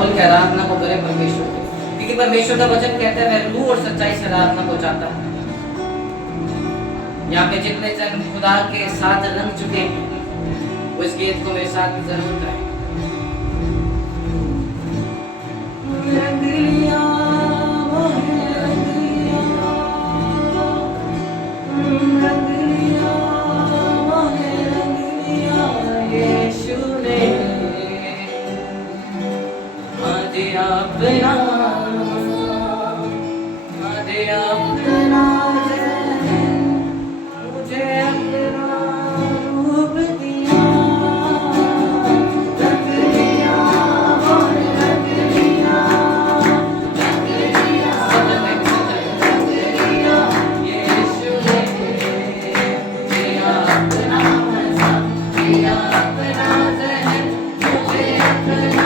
खोल के आराधना को करें परमेश्वर की, क्योंकि परमेश्वर का वचन कहता है मैं रूह और सच्चाई से आराधना को चाहता हूँ। यहाँ पे जितने जन खुदा के साथ रंग चुके हैं उस गीत को मेरे साथ जरूर गाएं। रंग लिया अपना अपना मुझे अपना रूप दिया, रंग लिया रंग लिया यीशु ने दिया अपना मज़ा, दिया अपना ज़हन, मुझे अपना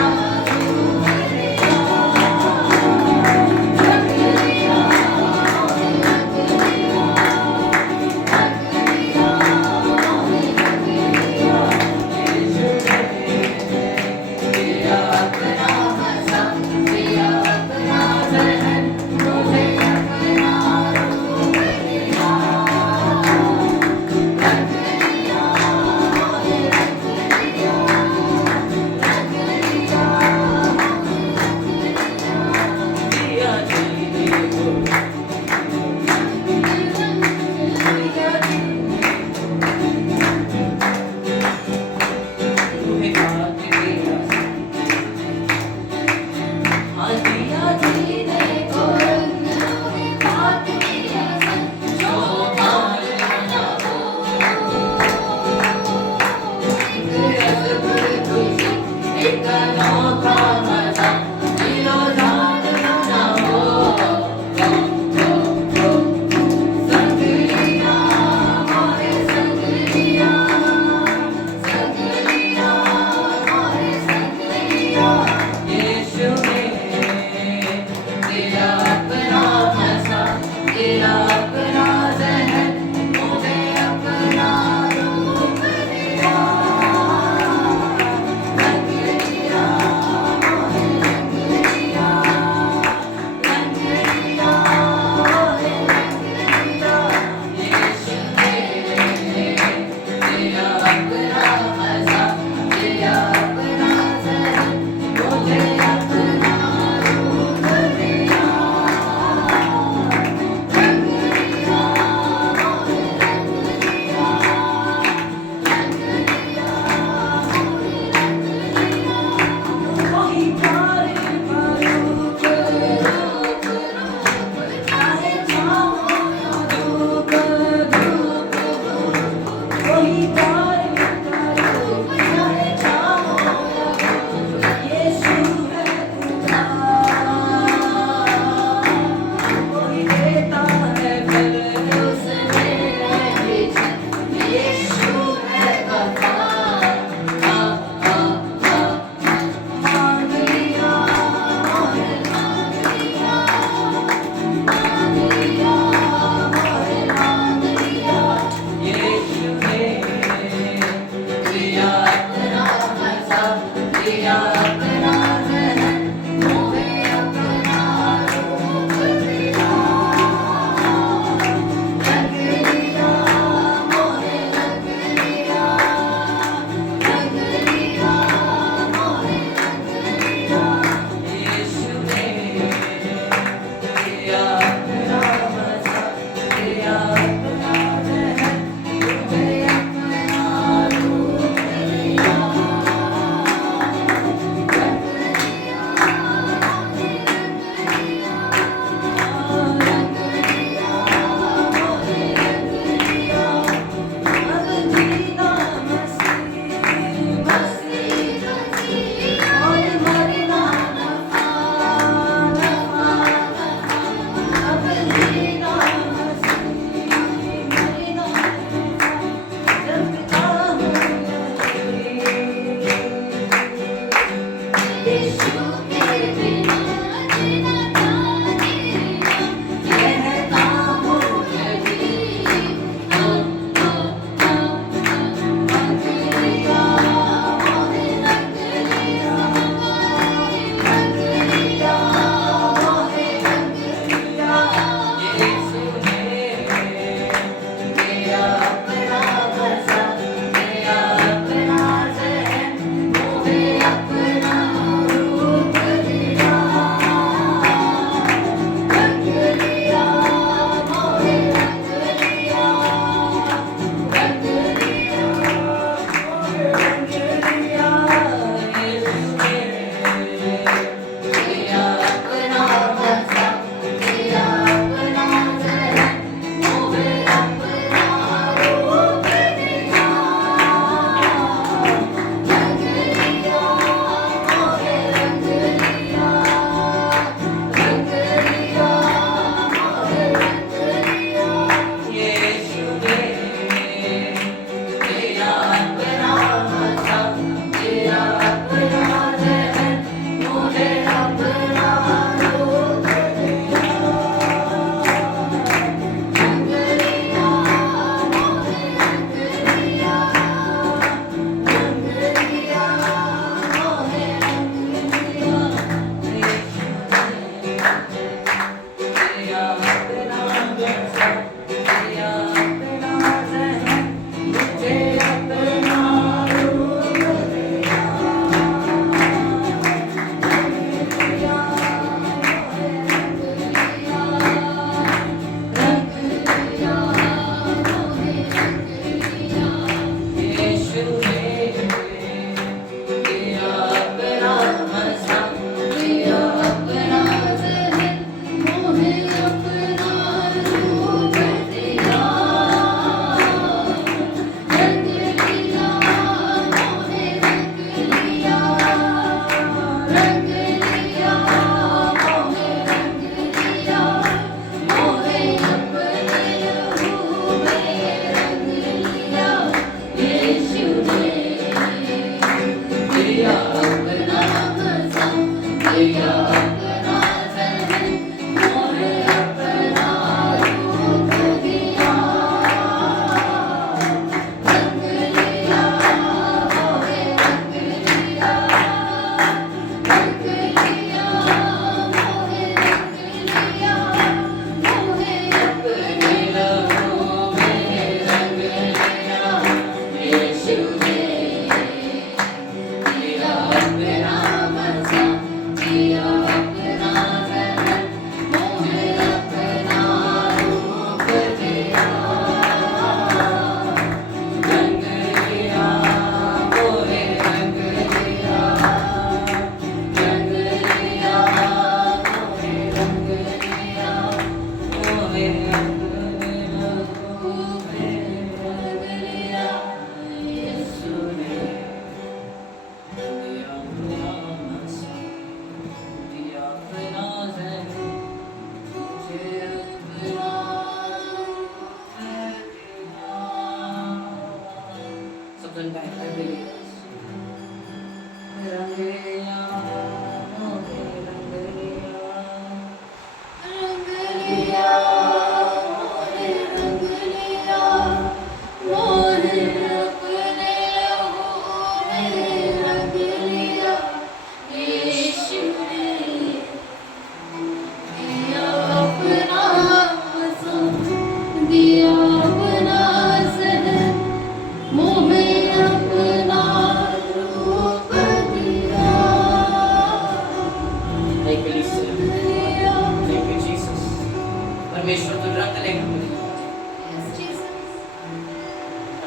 परमेश्वर तू रंग ले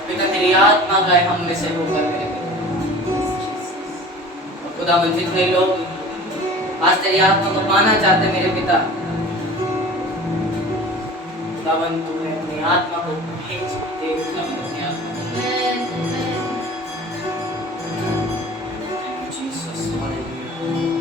पिता तेरी आत्मा का हम में से होकर मेरे पिता और खुदा मन जितने लोग आज तेरी आत्मा को पाना चाहते मेरे पिता खुदावन तू अपनी आत्मा को भेज दे खुदावन अपनी आत्मा को Thank you, Jesus. Hallelujah.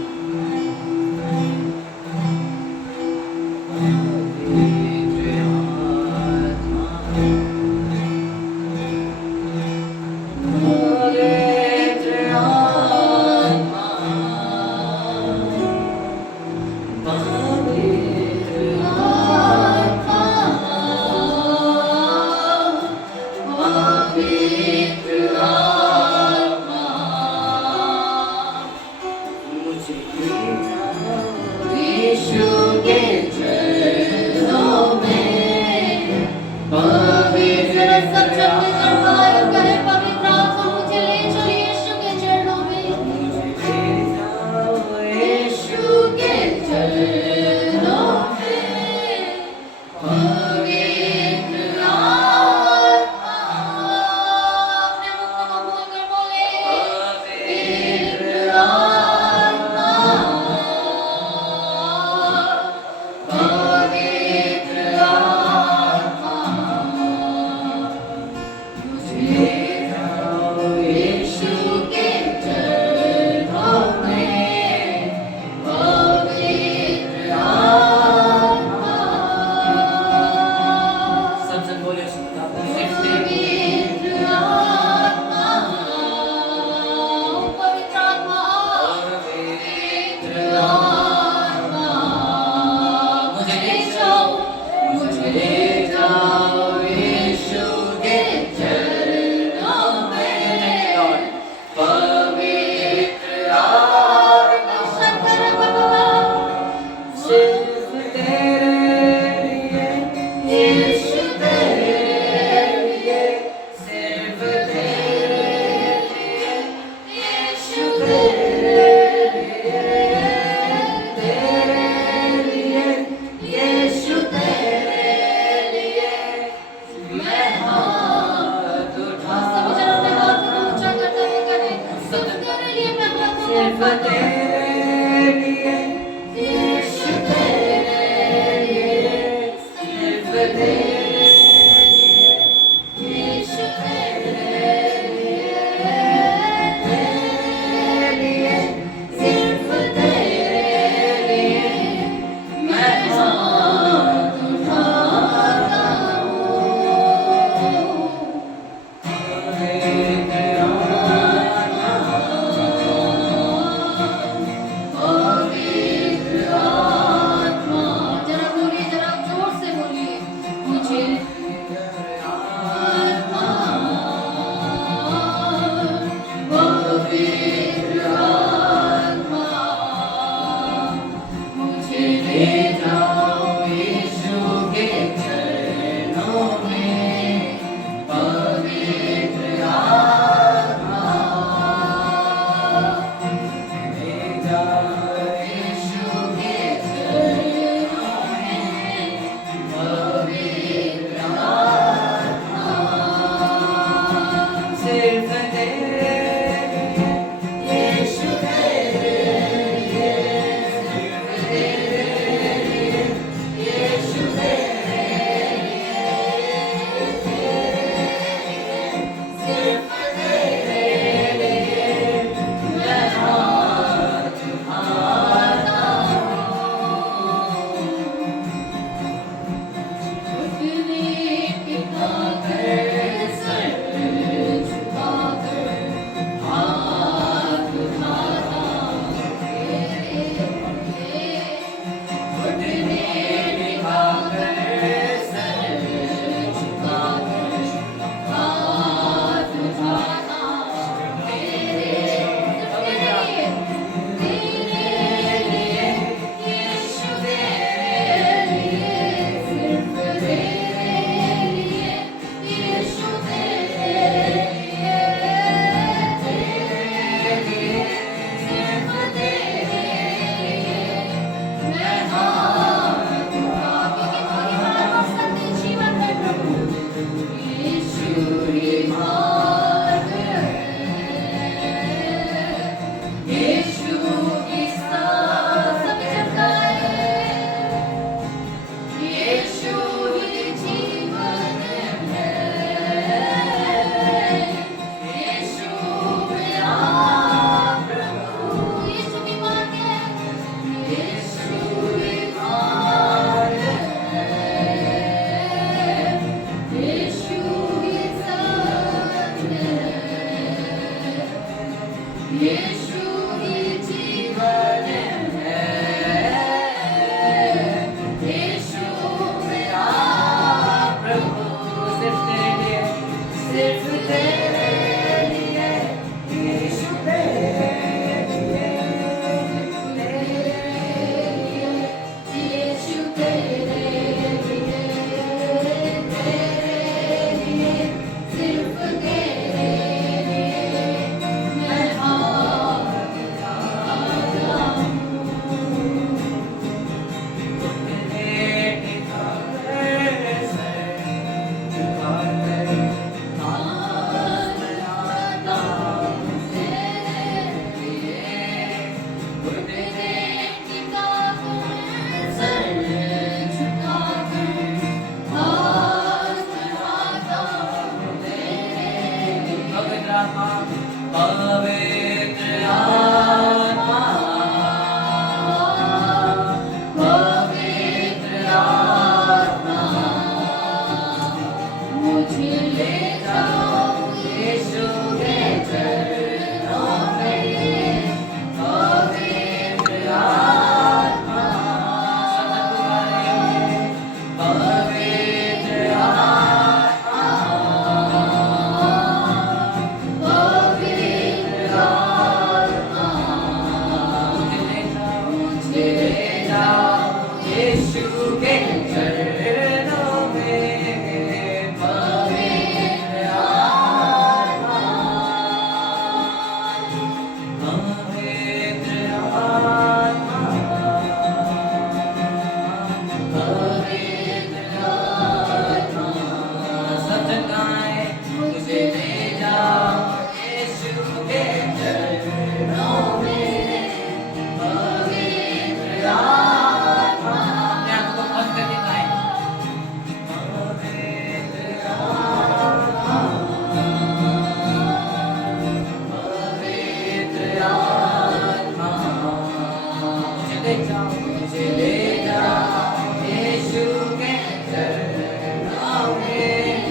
ले जाओ, मुझे ले जाओ यीशु के चरणों में,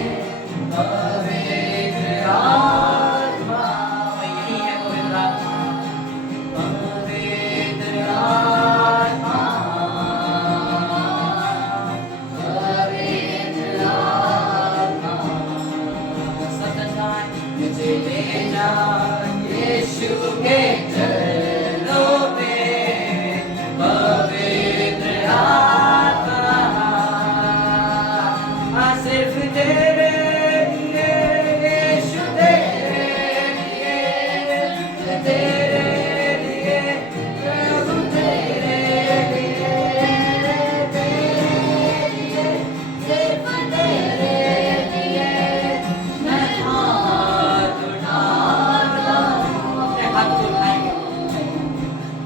पवित्र आत्मा, यही है पवित्र आत्मा, पवित्र आत्मा, पवित्र आत्मा, सब जाए, मुझे ले जाओ यीशु के चरणों में, पवित्र आत्मा, सिर्फ तेरे लिए यीशु, तेरे लिए, तेरे लिए प्रभु, तेरे लिए, सिर्फ तेरे लिए मैं हाथ उठाता हूँ, हाथ उठाएंगे,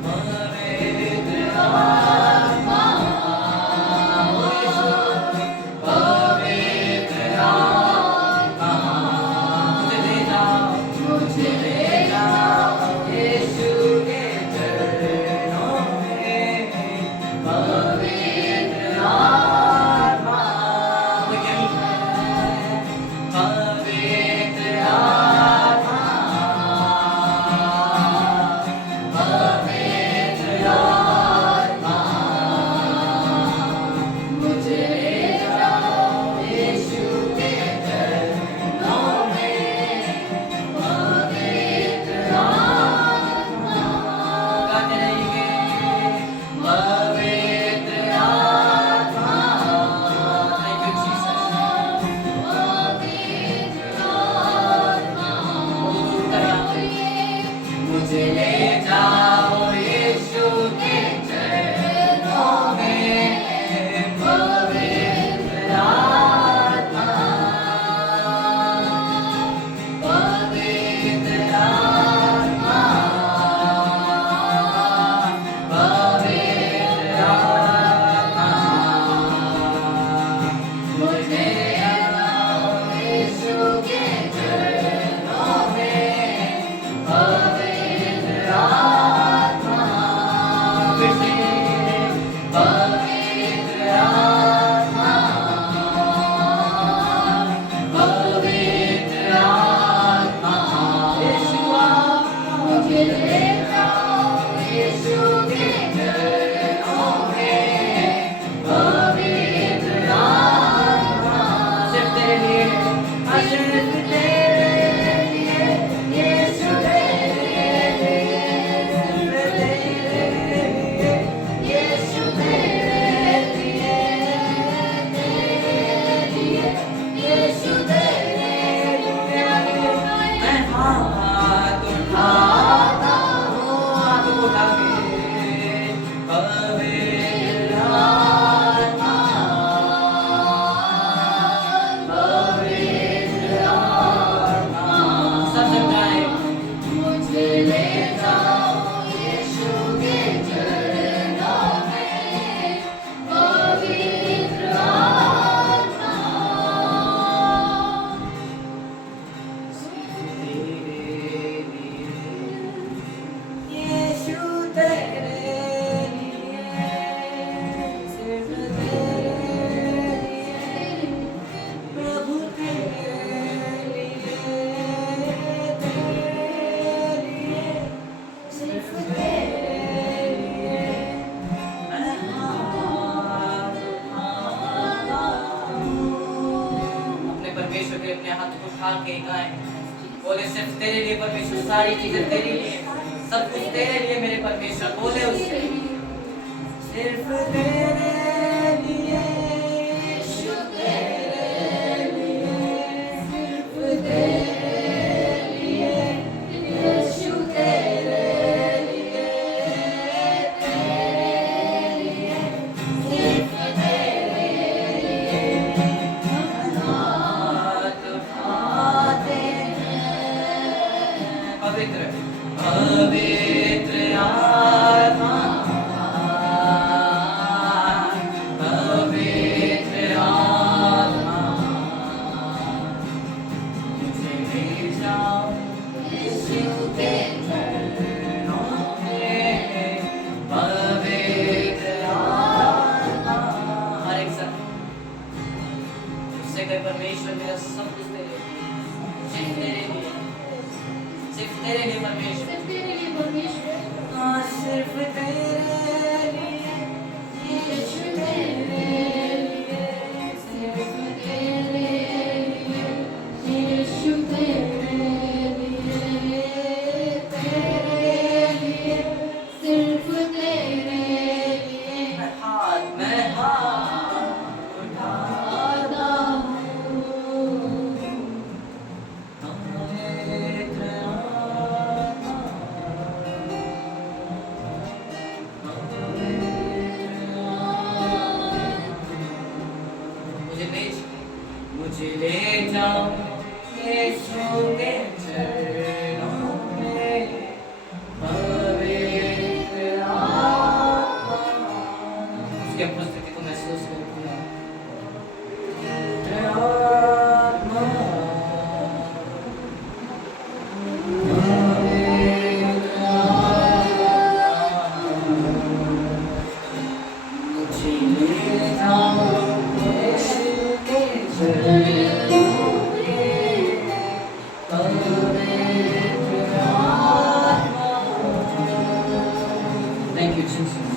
पवित्र आत्मा, ओ यीशु, पवित्र आत्मा, मुझे ले जाओ यीशु के चरणों में, पवित्र आत्मा, वो यही है, पवित्र आत्मा, पवित्र आत्मा, मुझे ले जाओ यीशु के चरणों में, पवित्र आत्मा, गाते रहेंगे, पवित्र आत्मा, थैंक यू जीसस, पवित्र आत्मा, दूर कर आते, मुझे ले जाओ यीशु के चरणों में, पवित्र आत्मा, पवित्र आत्मा, पवित्र आत्मा, मुझे आओ यीशु के चरणों में, पवित्र आत्मा, फिर से, पवित्र आत्मा, पवित्र आत्मा, यीशु मुझे ले जाओ यीशु के चरणों में, पवित्र आत्मा, सिर्फ तेरे लिए, सिर्फ तेरे लिए, यीशु तेरे लिए, सिर्फ तेरे लिए, यीशु तेरे लिए, यीशु तेरे लिए, मैं हाथ उठाता हूँ, हाथ उठा के, पवित्र आत्मा, पवित्र आत्मा, सब जगाए, मुझे ले जाओ यीशु के चरणों में, पवित्र आत्मा, सिर्फ तेरे लिए, यीशु तेरे लिए, सिर्फ तेरे लिए, प्रभु तेरे लिए, सिर्फ तेरे लिए मैं हाथ उठाता हूँ। अपने परमेश्वर के अपने हाथ को उठा के गाएं, बोले सिर्फ तेरे लिए परमेश्वर, सारी चीजें तेरे लिए, सब कुछ तेरे लिए मेरे परमेश्वर, बोले उससे, सिर्फ तेरे लिए, यीशु तेरे लिए, सिर्फ तेरे लिए, यीशु तेरे लिए, सिर्फ तेरे लिए, हाथ उठाते हैं, पवित्र, पवित्र आत्मा, परमेश्वर मेरा सब कुछ तेरे लिए, सिर्फ तेरे लिए, सिर्फ तेरे लिए परमेश्वर, सिर्फ तेरे लिए परमेश्वर, हाँ सिर्फ तेरे लिए, यीशु तेरे लिए, सिर्फ तेरे लिए, यीशु तेरे लिए, तेरे लिए, सिर्फ तेरे लिए मैं हाथ उठाता हूँ, पवित्र आत्मा, मुझे ले जाओ यीशु के चरणों में, पवित्र आत्मा। उसकी उपस्थिति को महसूस करो। पवित्र आत्मा, पवित्र आत्मा, मुझे ले जाओ यीशु के चरणों में, पवित्र आत्मा। Thank you, Jesus.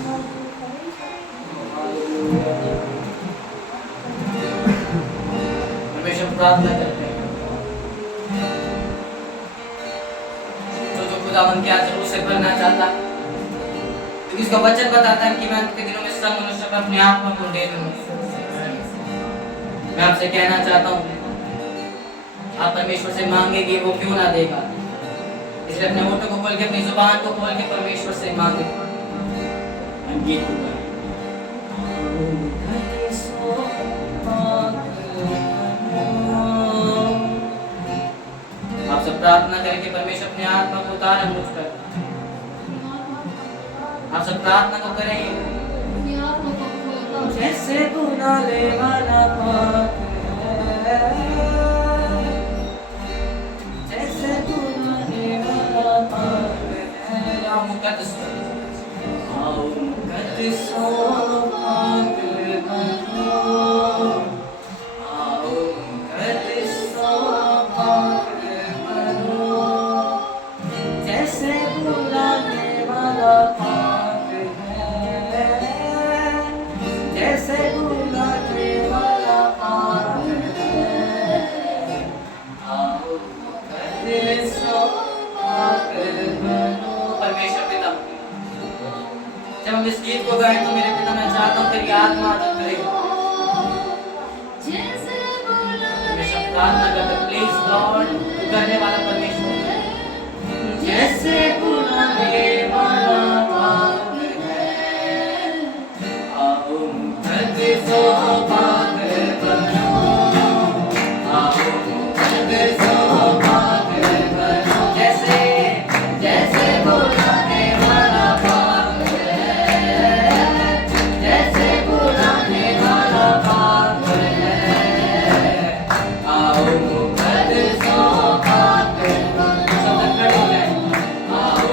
परमेश्वर प्रार्थना करते हैं जो खुदावन के आज रूह से भरना चाहता, क्योंकि उसका वचन बताता है कि मैं अंत के दिनों में सब मनुष्य को अपने आत्मा को दे दूंगा। मैं आपसे कहना चाहता हूँ, आप परमेश्वर से मांगेंगे वो क्यों ना देगा, इसलिए अपने होठों को खोल के, अपनी जुबान को खोल के परमेश्वर से मांगे। गीत होगा आप सब प्रार्थना करें कि परमेश्वर अपने आत्मा को उतारे मुझ पर। आप सब प्रार्थना को करें, अपनी आत्मा को खोलो, जैसे बुलाने वाला पाक है, जैसे बुलाने वाला पाक है। आओ मुकद्दसों, आओ मुकद्दसों पाक बनो, आओ मुकद्दसों पाक बनो, जैसे बुलाने वाला पाक है, जैसे बुलाने वाला पाक है। आओ मुकद्दसों पाक बनो। परमेश्वर पिता, जब हम इस गीत को गाएं तो मेरे पिता, मैं चाहता हूँ तेरी आत्मा आदत करे। जैसे बुलाने परमेश्वर प्रार्थना करते, प्लीज लॉर्ड, तू करने वाला परमेश्वर, जैसे बुलाने वाला पाक है, आओ मुकद्दसों पाक बनो, आओ मुकद्दसों पाक बनो, जैसे जैसे बुलाने वाला पाक है, जैसे बुलाने वाला पाक है, आओ मुकद्दसों पाक बनो। सब खड़े हो जाएं। आओ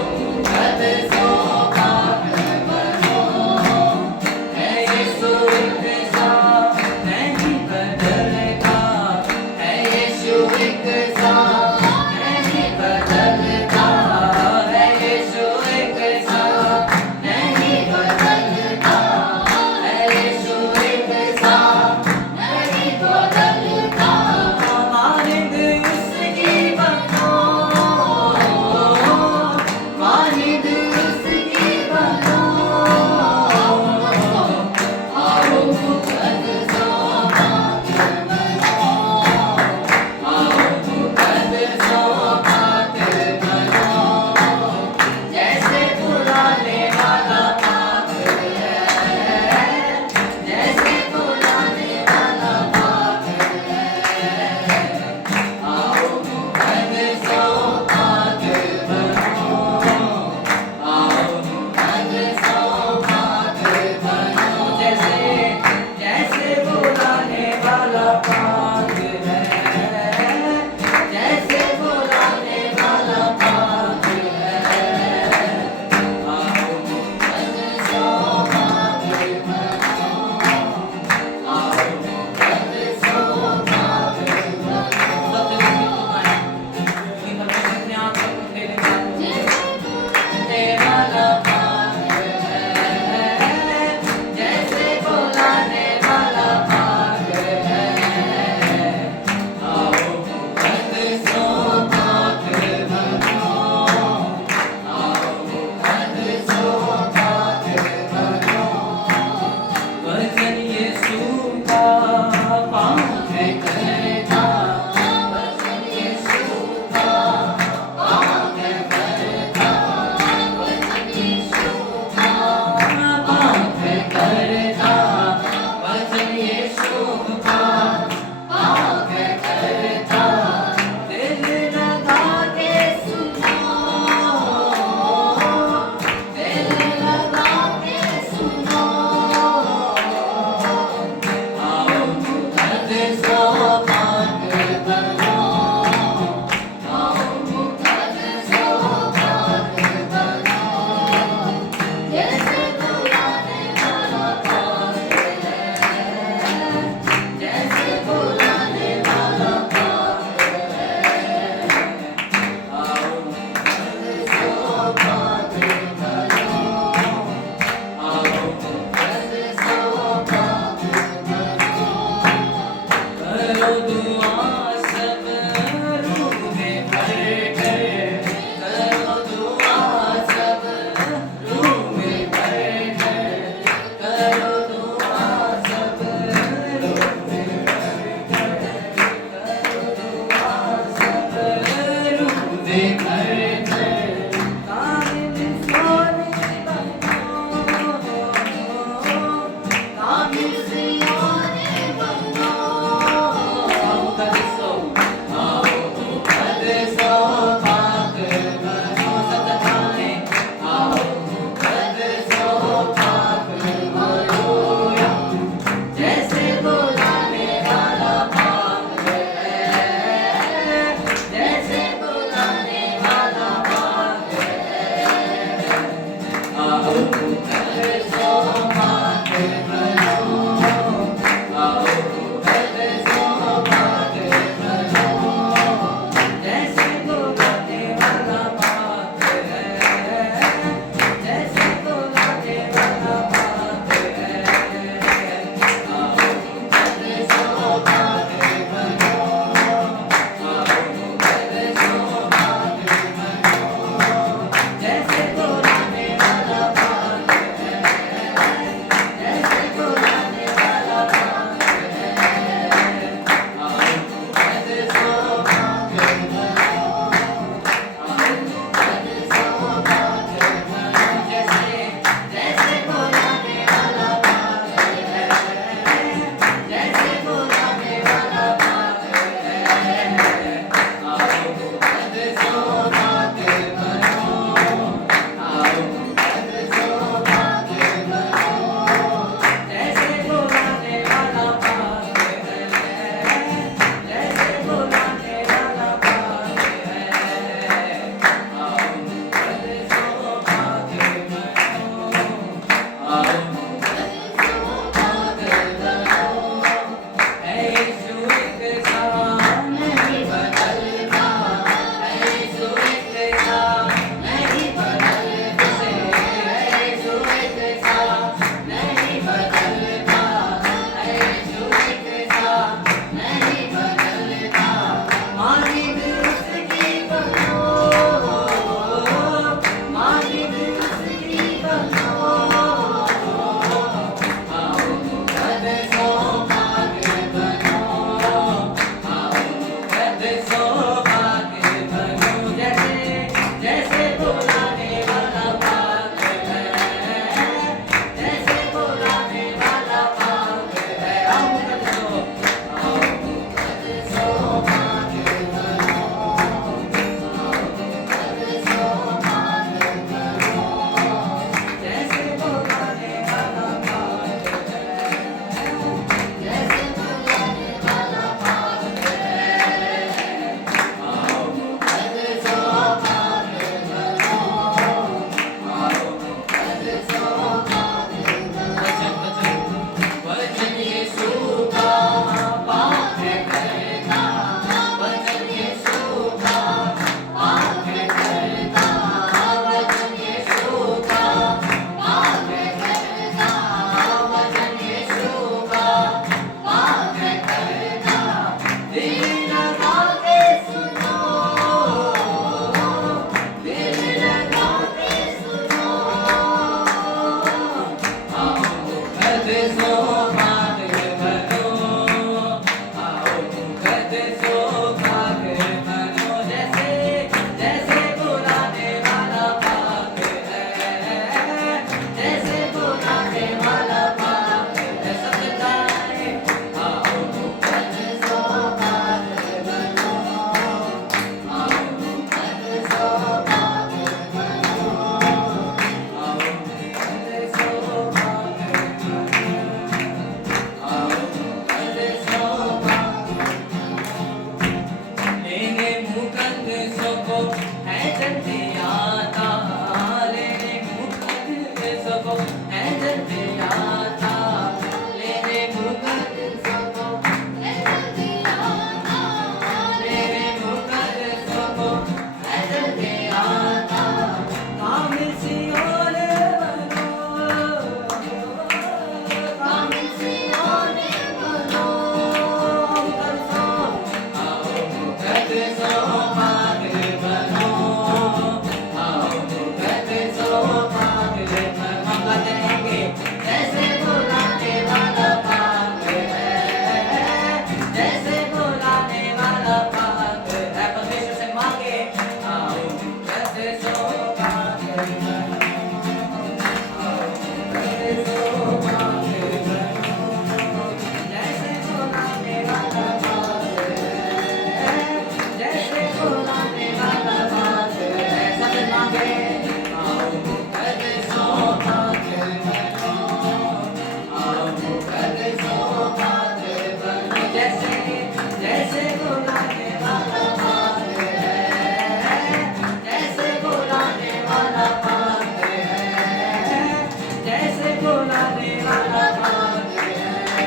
बुलाने वाला पागल है,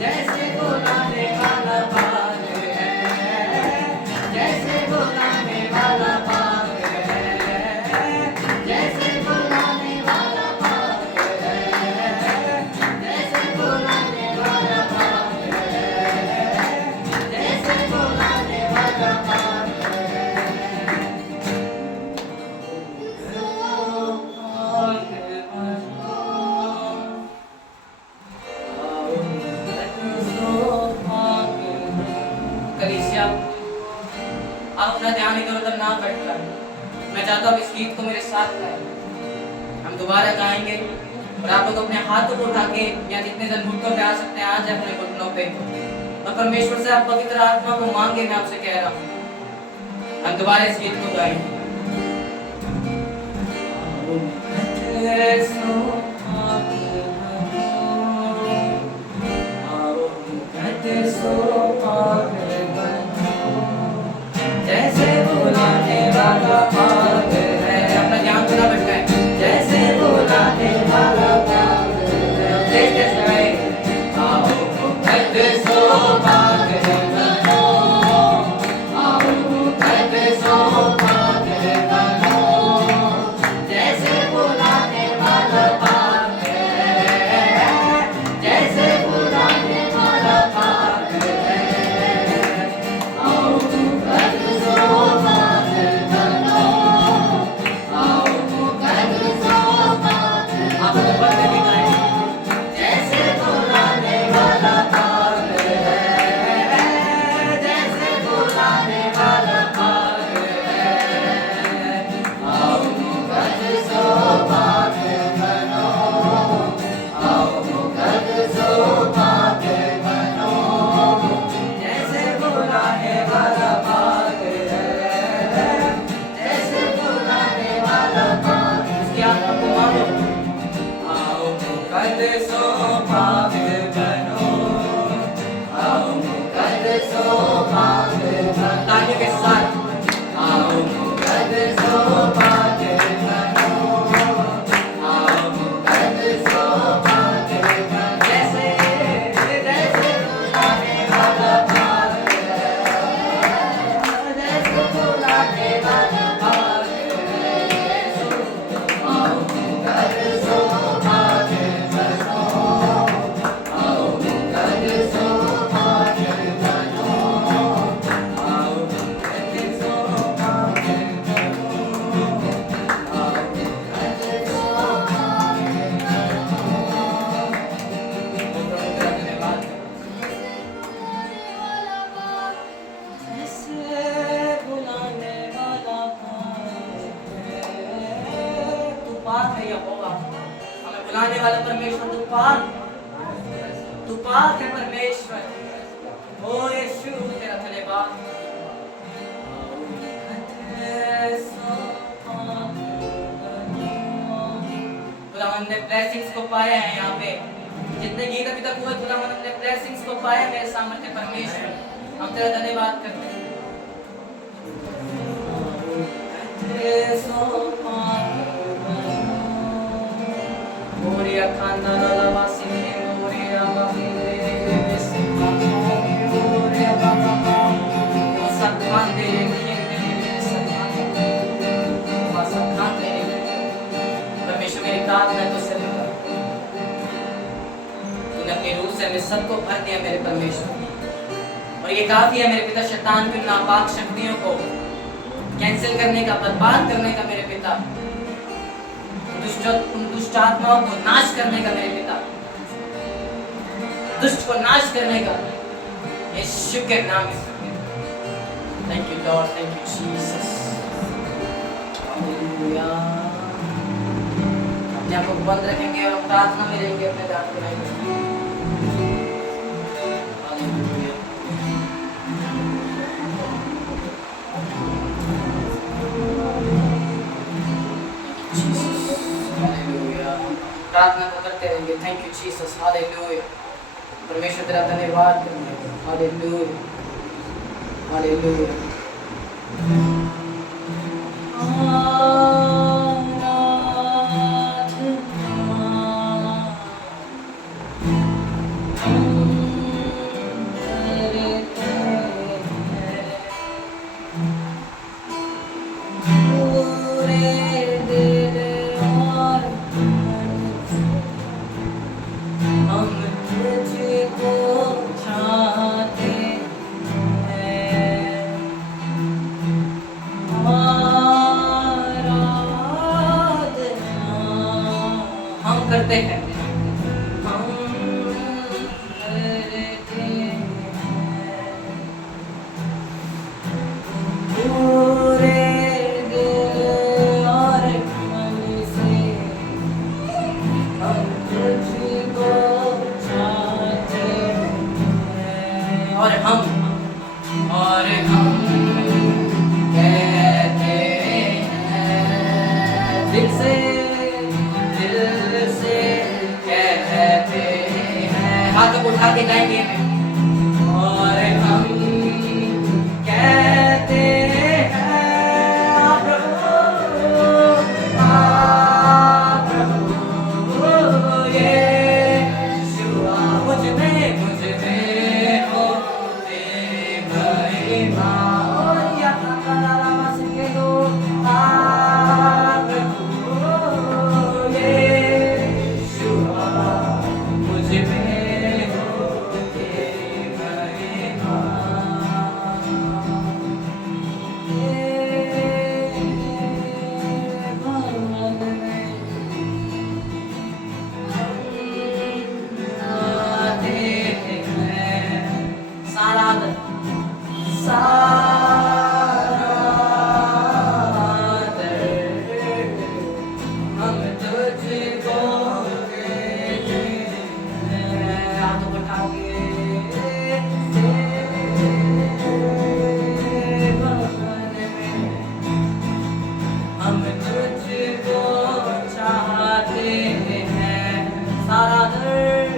जैसे बुलाने वाला पागल है, जैसे बुलाने वाला पागल है, जैसे बुलाने वाला पागल है, जैसे बुलाने वाला पागल है, जैसे बुलाने वाला पागल है। कलीसिया, आप अपना ध्यान इधर उधर ना भटकाएं। मैं चाहता हूँ इस गीत को मेरे साथ गाएं। हम दोबारा गाएंगे और आप लोग अपने हाथों को उठा के या जितने जन घुटनों पे आ सकते हैं आ जाए अपने घुटनों पे और परमेश्वर से आप पवित्र आत्मा को मांगे। मैं आपसे कह रहा हूँ हम दोबारा इस गीत को गाएंगे। जैसे बुलाने वाला पागल है, अपना ध्यान पूरा भटकाएं। जैसे बुलाने वाला पागल है, तेज तेज गाएं। आओ कहते सो पागल बनो, आओ कहते सो पागल बनो। जैसे बुलाने वाला पागल है, जैसे बुलाने वाला पागल है। आओ कहते सो पागल बनो, आओ कहते सो पागल बनो। आप लोग बंदे भी गाएं। जैसे बुलाने वाला पागल है, जैसे बुलाने वाला पागल है। आओ कहते सो पागल बनो, आओ कहते सो पागल बनो। जैसे बुलाने वाला पागल है, जैसे बुलाने वाला पागल। उसकी आत्मा को मांगो। आओ कहते सो पागल बनो, आओ कहते सो पागल बनो। तालियों के साथ आओ कहते सो पागल बनो, आओ कहते सो पागल बनो। जैसे जैसे बुलाने वाला पागल है, जैसे बुलाने वाला पागल है। आओ कहते सो पागल बनो, आओ कहते सो पागल बनो, आओ कहते सो पागल बनो, आओ कहते सो पागल बनो। जैसे बुलाने वाला पागल है, तू पाक है यहोवा। हमें बुलाने वाला परमेश्वर तू पाक है परमेश्वर। ओ यीशु तेरा धन्यवाद। खुदावंद ने ब्लेसिंग्स को पाया है यहाँ पे। जितने गीत अभी तक हुए खुदावंद ने ब्लेसिंग्स को पाया मेरे सामर्थ्य परमेश्वर। हम तेरा धन्यवाद करते हैं। परमेश्वर मेरी प्रार्थना तो से तूने अपनी रूह से हमें सबको भर दिया मेरे परमेश्वर। और ये काफी है मेरे पिता शैतान की नापाक शक्तियों को कैंसिल करने का, बर्बाद करने का मेरे पिता। दुष्ट आत्माओं को नाश करने का मेरे पिता, दुष्ट को नाश करने का यीशु के नाम में। Thank you Lord, thank you Jesus. Hallelujah. अपने आप को बंद रखेंगे और प्रार्थना में रहेंगे अपने दांत बनाएंगे। हालेलुया। प्रार्थना को करते रहेंगे। Thank you Jesus. हालेलुया। परमेश्वर तेरा धन्यवाद करेंगे। Hallelujah, hallelujah. आराधना हाथों को उठा के गाएंगे और हम कहते हैं प्रभु यीशुआ मुझ में हो तेरी महिमा और या प्रभु यीशुआ मुझ में हो तेरी महिमा हम तुझको चाहते हैं सारा दर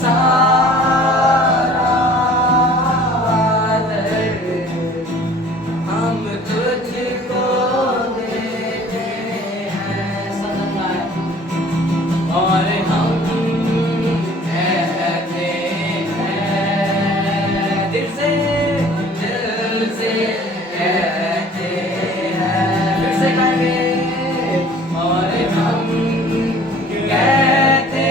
सारा दर हम तुझको देते हैं सदा और हम कहते हैं दिल से कहते हैं फिर से गाएंगे और हम कहते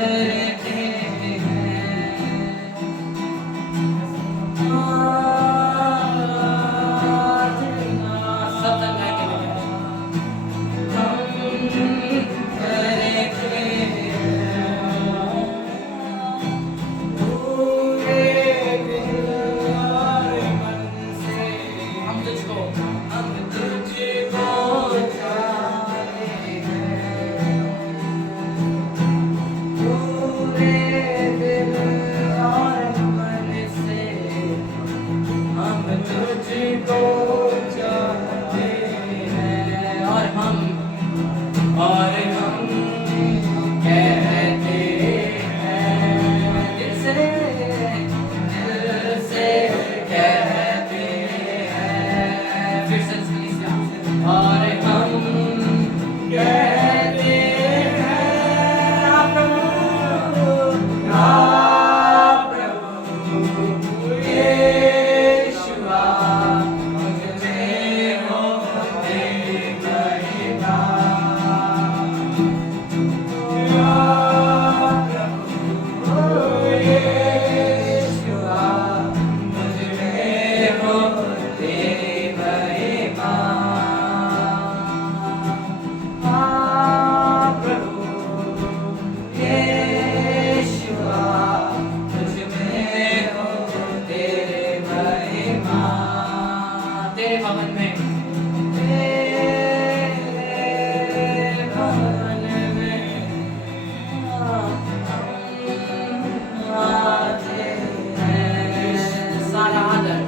करते सब तक गाएंगे हम तुझको चाहते हैं पूरे दिल और मन से हम तुझको चाहते हैं और हम कहते हैं दिल से कहते हैं फिर से और हम कहते हैं प्रभु यीशुआ मुझे होते कहेगा प्रभु यीशुआ मुझे होते कहेगा प्रभु यीशुआ मुझमें हो तेरे महिमा तेरे भवन में आते हैं सारा आदर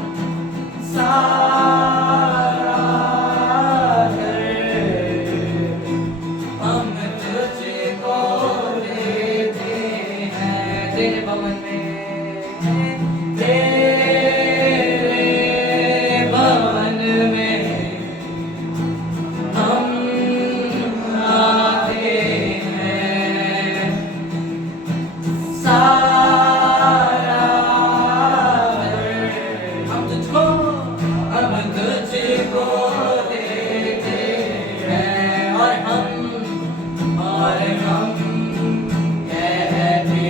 हम तुझको देते हैं तेरे भवन में तेरे भवन में हम आते हैं सारा हम तुझको देते हैं और हम कहते हैं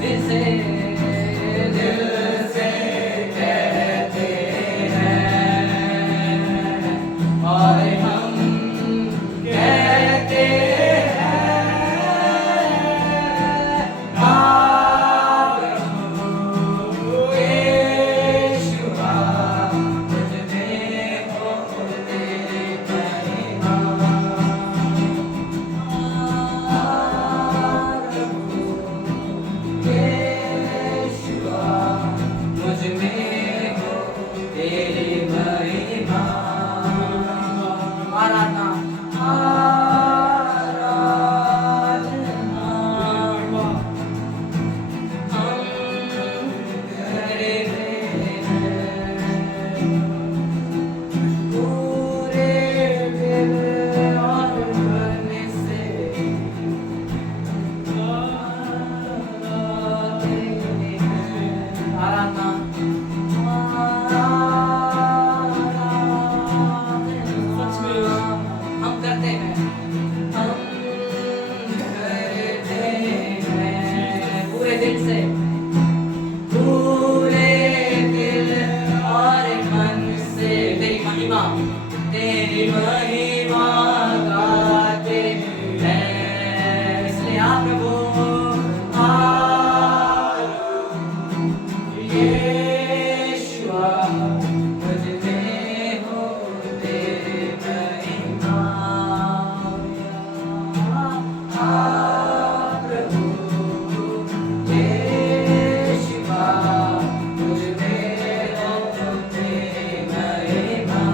दिल से कहते हैं और हम कहते हैं प्रभु यीशुआ मुझमें हो तेरे महिमा प्रभु यीशुआ मुझमें हो तेरी महिमा आराधना पूरे दिल और मन से हम करते हैं पूरे दिल से पूरे दिल और मन से तेरी महिमा गाते हैं इसलिए आप प्रभु यीशुआ मुझमें हो तेरे महिमा प्रभु यीशुआ मुझमें हो तेरे महिमा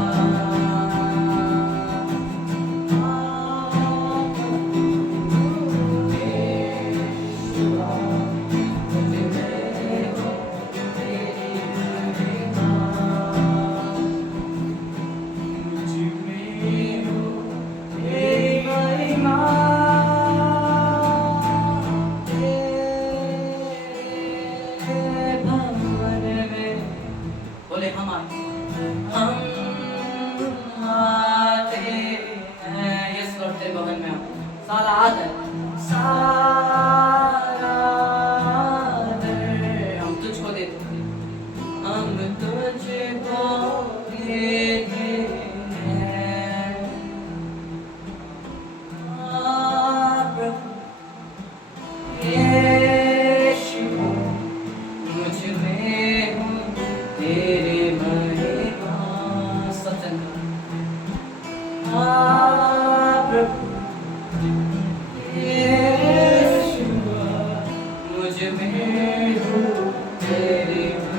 में हूँ तेरे